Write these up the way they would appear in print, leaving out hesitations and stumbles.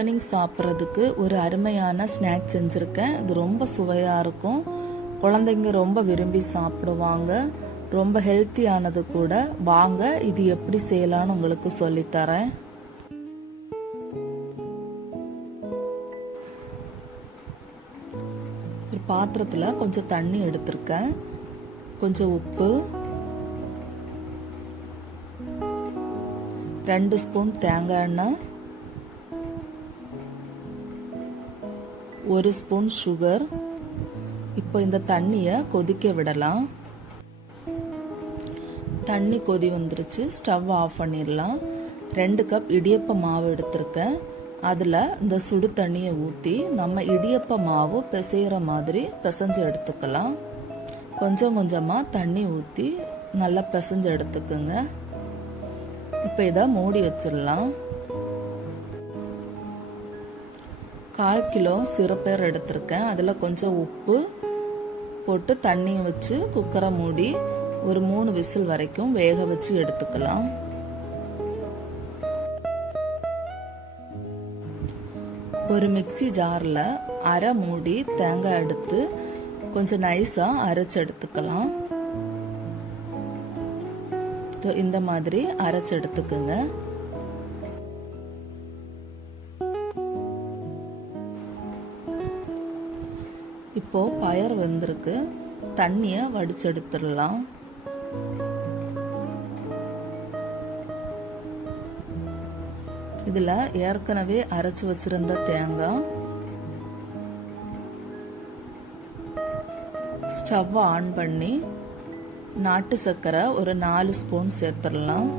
Evening சாப்பிட்றதுக்கு ஒரு அருமையான ஸ்நாக்ஸ் செஞ்சுருக்கேன். இது ரொம்ப சுவையாக இருக்கும். குழந்தைங்க ரொம்ப விரும்பி சாப்பிடுவாங்க. ரொம்ப ஹெல்த்தியானது கூட. வாங்க இது எப்படி செய்யலான்னு உங்களுக்கு சொல்லித்தரேன். ஒரு பாத்திரத்தில் கொஞ்சம் தண்ணி எடுத்திருக்கேன், கொஞ்சம் உப்பு, 2 ஸ்பூன் தேங்காய் எண்ணெய், 1 ஸ்பூன் சுகர். இப்போ இந்த தண்ணியை கொதிக்க விடலாம். தண்ணி கொதி வந்துருச்சு, ஸ்டவ் ஆஃப் பண்ணிடலாம். 2 கப் இடியப்ப மாவு எடுத்திருக்கேன். அதில் இந்த சுடு தண்ணியை ஊற்றி நம்ம இடியப்ப மாவு பிசைகிற மாதிரி பிசைஞ்சு எடுத்துக்கலாம். கொஞ்சம் கொஞ்சமாக தண்ணி ஊற்றி நல்லா பிசைஞ்சு எடுத்துக்குங்க. இப்போ இதை மூடி வச்சிடலாம். 1/4 கிலோ சிறுபயிறு எடுத்திருக்கேன். அதில் கொஞ்சம் உப்பு போட்டு தண்ணியை வச்சு குக்கரை மூடி ஒரு 3 விசில் வரைக்கும் வேக வச்சு எடுத்துக்கலாம். ஒரு மிக்ஸி ஜாரில் அரை மூடி தேங்காய் எடுத்து கொஞ்சம் நைஸாக அரைச்சு எடுத்துக்கலாம். இந்த மாதிரி அரைச்சு எடுத்துக்குங்க. இப்போ பயறு வெந்திருக்கு, தண்ணியை வடிச்செடுத்துடலாம். இதுல ஏற்கனவே அரைச்சு வச்சிருந்த தேங்காய், ஸ்டவ் ஆன் பண்ணி நாட்டு சர்க்கரை ஒரு 4 ஸ்பூன் சேர்த்துடலாம்.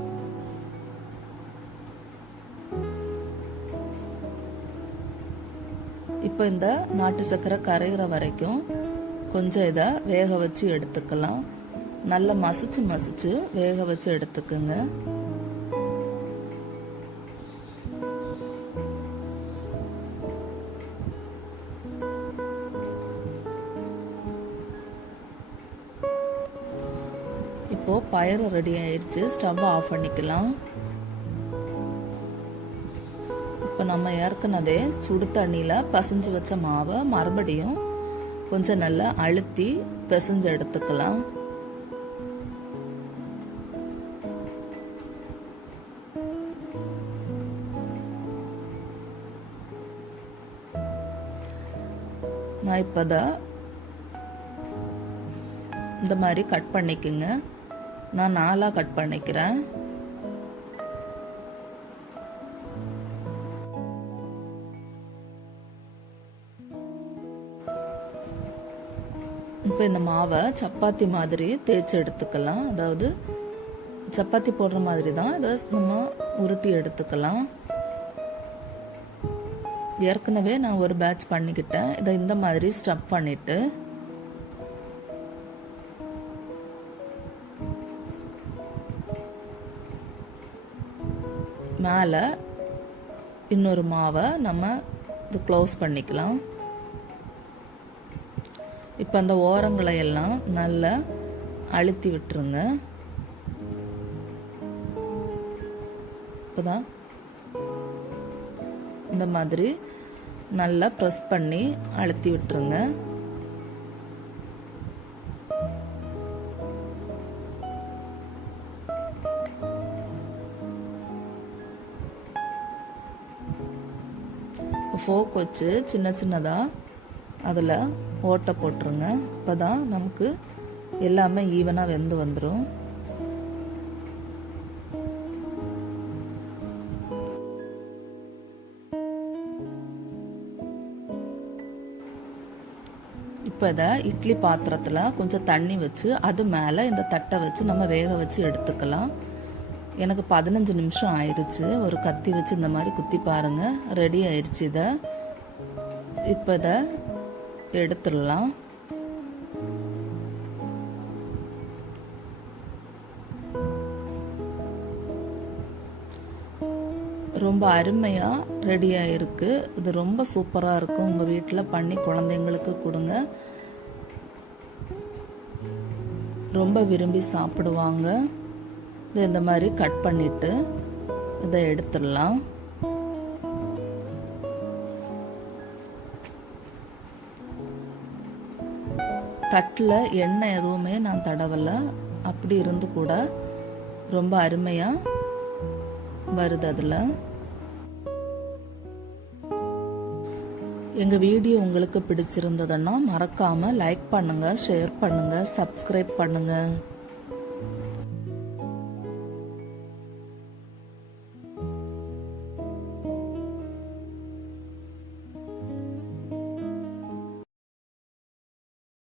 இப்போ இந்த நாட்டு சர்க்கரை கரைகிற வரைக்கும் கொஞ்சம் இதை வேக வச்சு எடுத்துக்கலாம். நல்லா மசிச்சு வேக வச்சு எடுத்துக்குங்க. இப்போ பயறு ரெடி ஆயிடுச்சு, ஸ்டவ் ஆஃப் பண்ணிக்கலாம். இப்போ நம்ம ஏற்கனவே சுடு தண்ணியில் பசைஞ்சு வச்ச மாவை மறுபடியும் கொஞ்சம் நல்லா அழுத்தி பிசைஞ்சு எடுத்துக்கலாம். நான் இப்போ இந்த மாதிரி கட் பண்ணிக்கோங்க. நான் 4 கட் பண்ணிக்கிறேன். இப்போ இந்த மாவை சப்பாத்தி மாதிரி தேய்ச்சி எடுத்துக்கலாம். அதாவது சப்பாத்தி போடுற மாதிரி தான் இதை நம்ம உருட்டி எடுத்துக்கலாம். ஏற்கனவே நான் ஒரு பேட்ச் பண்ணிக்கிட்டேன். இதை இந்த மாதிரி ஸ்டஃப் பண்ணிட்டு மேலே இன்னொரு மாவை நம்ம இது க்ளோஸ் பண்ணிக்கலாம். இப்போ அந்த ஓரங்களை எல்லாம் நல்லா அழுத்தி விட்டுருங்க. இப்போதான் இந்த மாதிரி நல்லா ப்ரெஸ் பண்ணி அழுத்தி விட்டுருங்க. ஃபோக் வச்சு சின்ன சின்னதாக அதில் ஓட்டை போட்டுருங்க. இப்போ தான் நமக்கு எல்லாமே ஈவனாக வெந்து வந்துடும். இப்போ இதை இட்லி பாத்திரத்தில் கொஞ்சம் தண்ணி வச்சு அது மேலே இந்த தட்டை வச்சு நம்ம வேக வச்சு எடுத்துக்கலாம். எனக்கு 15 நிமிஷம் ஆயிடுச்சு. ஒரு கத்தி வச்சு இந்த மாதிரி குத்தி பாருங்க, ரெடி ஆயிடுச்சு. இதை இப்போ இதை எடுத்துடலாம். ரொம்ப அருமையாக ரெடியாக இருக்குது. இது ரொம்ப சூப்பராக இருக்கும். உங்கள் வீட்டில் பண்ணி குழந்தைங்களுக்கு கொடுங்க, ரொம்ப விரும்பி சாப்பிடுவாங்க. இதை இந்த மாதிரி கட் பண்ணிவிட்டு இதை எடுத்துடலாம். தட்டில் எண்ணெய் எதுவுமே நான் தடவலை. அப்படி இருந்து கூட ரொம்ப அருமையாக வருது. அதில் எங்கள் வீடியோ உங்களுக்கு பிடிச்சிருந்ததுன்னா மறக்காமல் லைக் பண்ணுங்கள், ஷேர் பண்ணுங்கள், சப்ஸ்கிரைப் பண்ணுங்கள்.